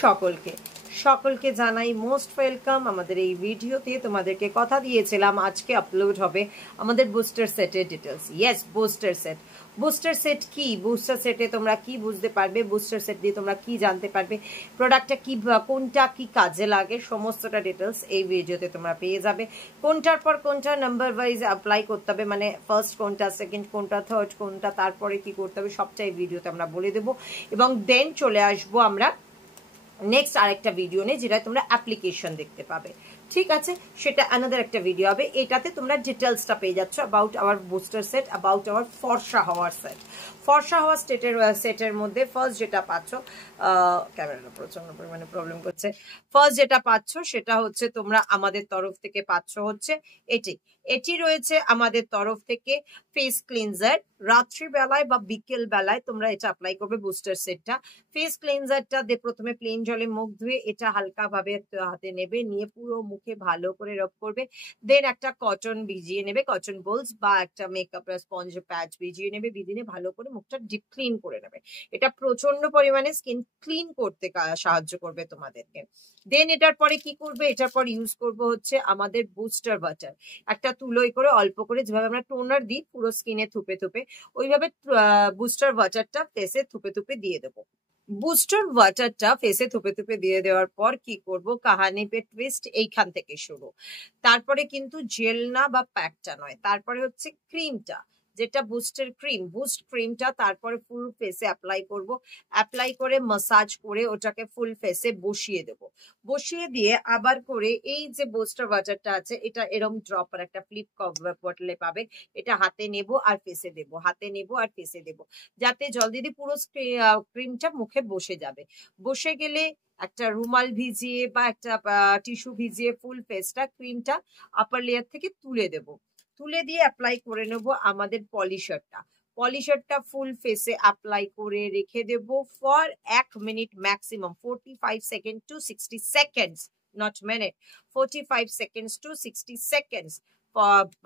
সকলকে সকলকে জানাই মোস্ট ওয়েলকাম আমাদের এই ভিডিওতে। তোমাদেরকে কথা দিয়েছিলাম আজকে আপলোড হবে আমাদের বুস্টার সেটের details. Yes, booster set. Booster set কি? বুস্টার সেটে তোমরা কি বুঝতে পারবে, বুস্টার সেট দিয়ে তোমরা কি জানতে পারবে, প্রোডাক্টটা কি, কোনটা কি কাজে লাগে, সমস্তটা ডিটেলস এই ভিডিওতে তোমরা পেয়ে যাবে। কোনটার পর কোনটা নাম্বার ওয়াইজ অ্যাপ্লাই করতে হবে, মানে ফার্স্ট কোনটা, সেকেন্ড কোনটা, থার্ড কোনটা, তারপরে কি করতে হবে, সবটা এই ভিডিওতে আমরা বলে দেবো। এবং দেন চলে আসবো আমরা নেক্সট আরেকটা ভিডিও নেই, যেটা তোমরা অ্যাপ্লিকেশন দেখতে পাবে। ঠিক আছে, সেটা অ্যানাদার একটা ভিডিও হবে। এটাতে তোমরা ডিটেলসটা পেয়ে যাচ্ছ about our booster set, about our ফর্সা হওয়ার সেট। ফর্সা হওয়ার সেটের মধ্যে ফার্স্ট যেটা পাচ্ছ, ক্যামেরাটা প্রচন্ড পরিমাণে প্রবলেম করছে। ফার্স্ট যেটা পাচ্ছ সেটা হচ্ছে তোমরা আমাদের তরফ থেকে পাচ্ছ হচ্ছে এটি রয়েছে আমাদের তরফ থেকে ফেস ক্লিনজার। রাত্রিবেলায় বা বিকেল বেলায় তোমরা এটা অ্যাপ্লাই করবে বুস্টার সেটটা। ফেস ক্লিনজারটা দিয়ে প্রথমে প্লেন জলে মুখ ধুয়ে এটা হালকা ভাবে হাতে নেবে, নিয়ে পুরো মুখে ভালো করে রব করবে। দেন একটা কটন ভিজিয়ে নেবে, কটন বোলস বা একটা মেকআপ স্পঞ্জ প্যাচ ভিজিয়ে নেবে, ভিজিয়ে ভালো করে মুখটা ডিপ ক্লিন করে নেবে। এটা প্রচন্ড পরিমাণে স্কিন ক্লিন করতে সাহায্য করবে তোমাদেরকে। দেন এটার পরে কি করবে, এটার পর ইউজ করব হচ্ছে আমাদের বুস্টার ওয়াটার। একটা তুলোয় করে অল্প করে, যেভাবে আমরা টোনার দিই পুরো স্কিনে থুপে থুপে, ওইভাবে বুস্টার ওয়াটারটা ফেসে থুপে থুপে দিয়ে দেবো। বুস্টার ওয়াটারটা ফেসে থুপে থুপে দিয়ে দেওয়ার পর কি করব, কাহানি পে টুইস্ট এইখান থেকে শুরু। তারপরে কিন্তু জেল না বা প্যাকটা নয়, তারপরে হচ্ছে ক্রিমটা, যেটা বুস্টার ক্রিম, বুস্ট ক্রিমটা তারপরে ফুল ফেসে অ্যাপ্লাই করব। অ্যাপ্লাই করে মাসাজ করে ওটাকে ফুল ফেসে বসিয়ে দেব। বসিয়ে দিয়ে আবার করে এই যে বুস্টার ওয়াটারটা আছে, এটা এরম ড্রপ আর একটা ফ্লিপ বটলে পাবে, এটা হাতে নেব আর ফেসে দেব, হাতে নেব আর ফেসে দেব, যাতে জলদি পুরো ক্রিমটা মুখে বসে যাবে। বসে গেলে একটা রুমাল ভিজিয়ে বা একটা টিস্যু ভিজিয়ে ফুল ফেসটা ক্রিমটা আপার লেয়ার থেকে তুলে দেব। তুলে দিয়ে অ্যাপ্লাই করে নেব আমাদের পলিশারটা। পলিশারটা ফুল ফেসে অ্যাপ্লাই করে রেখে দেব for 1 minute maximum, 45 second to 60 seconds, not minute, 45 seconds to 60 seconds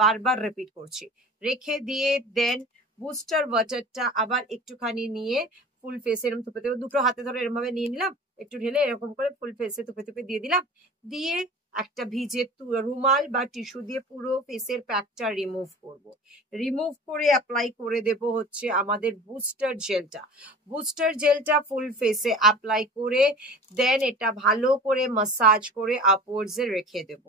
বারবার রিপিট করছি। রেখে দিয়ে দেন বুস্টার ওয়াটারটা আবার একটুখানি নিয়ে ফুল ফেসে এরকম থুপে থুপে, দুটো হাতে ধরে এরকম ভাবে নিয়ে নিলাম, একটু ঢেলে এরকম করে ফুল ফেসে থুপে থুপে দিয়ে দিলাম। দিয়ে একটা ভিজে রুমাল বা টিস্যু দিয়ে পুরো ফেসের প্যাকটা রিমুভ করব। রিমুভ করে অ্যাপ্লাই করে দেব হচ্ছে আমাদের বুস্টার জেলটা। বুস্টার জেলটা ফুল ফেসে অ্যাপ্লাই করে দেন এটা ভালো করে মাসাজ করে আপওয়ার্ডসে রেখে দেব।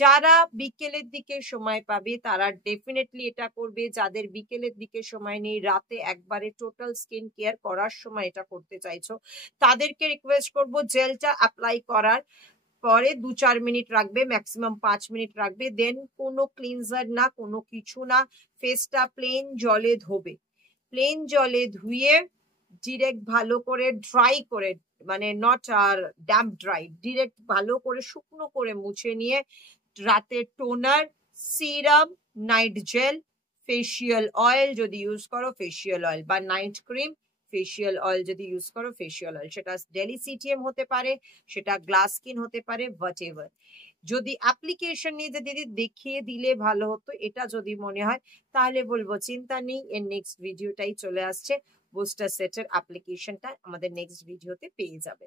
যারা বিকেলের দিকে সময় পাবে তারা ডেফিনেটলি এটা করবে, যাদের বিকেলের দিকে সময় নেই, রাতে একবারে টোটাল স্কিন কেয়ার করার সময় এটা করতে চাইছো, তাদেরকে রিকোয়েস্ট করব জেলটা অ্যাপ্লাই করার পরে 2-4 মিনিট রাখবে, ম্যাক্সিমাম 5 মিনিট রাখবে। দেন কোনো ক্লিনজার না, কোনো কিছু না, ফেসটা প্লেন জলে ধোবে। প্লেন জলে ধুয়ে ডিরেক্ট ভালো করে ড্রাই করে, মানে নট আর ড্যাম্প ড্রাই, ডিরেক্ট ভালো করে শুকনো করে মুছে নিয়ে রাতে toner, serum, night gel, facial oil যদি ইউজ করো ফেসিয়াল অয়েল, বা নাইট ক্রিম, ফেসিয়াল অয়েল যদি ইউজ করো ফেসিয়াল অয়েল, সেটা ডেলিসিটিএম হতে পারে, সেটা গ্লাস স্কিন হতে পারে, হোয়াট এভার। যদি অ্যাপ্লিকেশন নিয়ে যে দিদি দেখিয়ে দিলে ভালো হতো, এটা যদি মনে হয় তাহলে বলবো চিন্তা নেই, এর নেক্সট ভিডিওটাই চলে আসছে, বুস্টার সেটের অ্যাপ্লিকেশনটা আমাদের নেক্সট ভিডিওতে পেয়ে যাবে।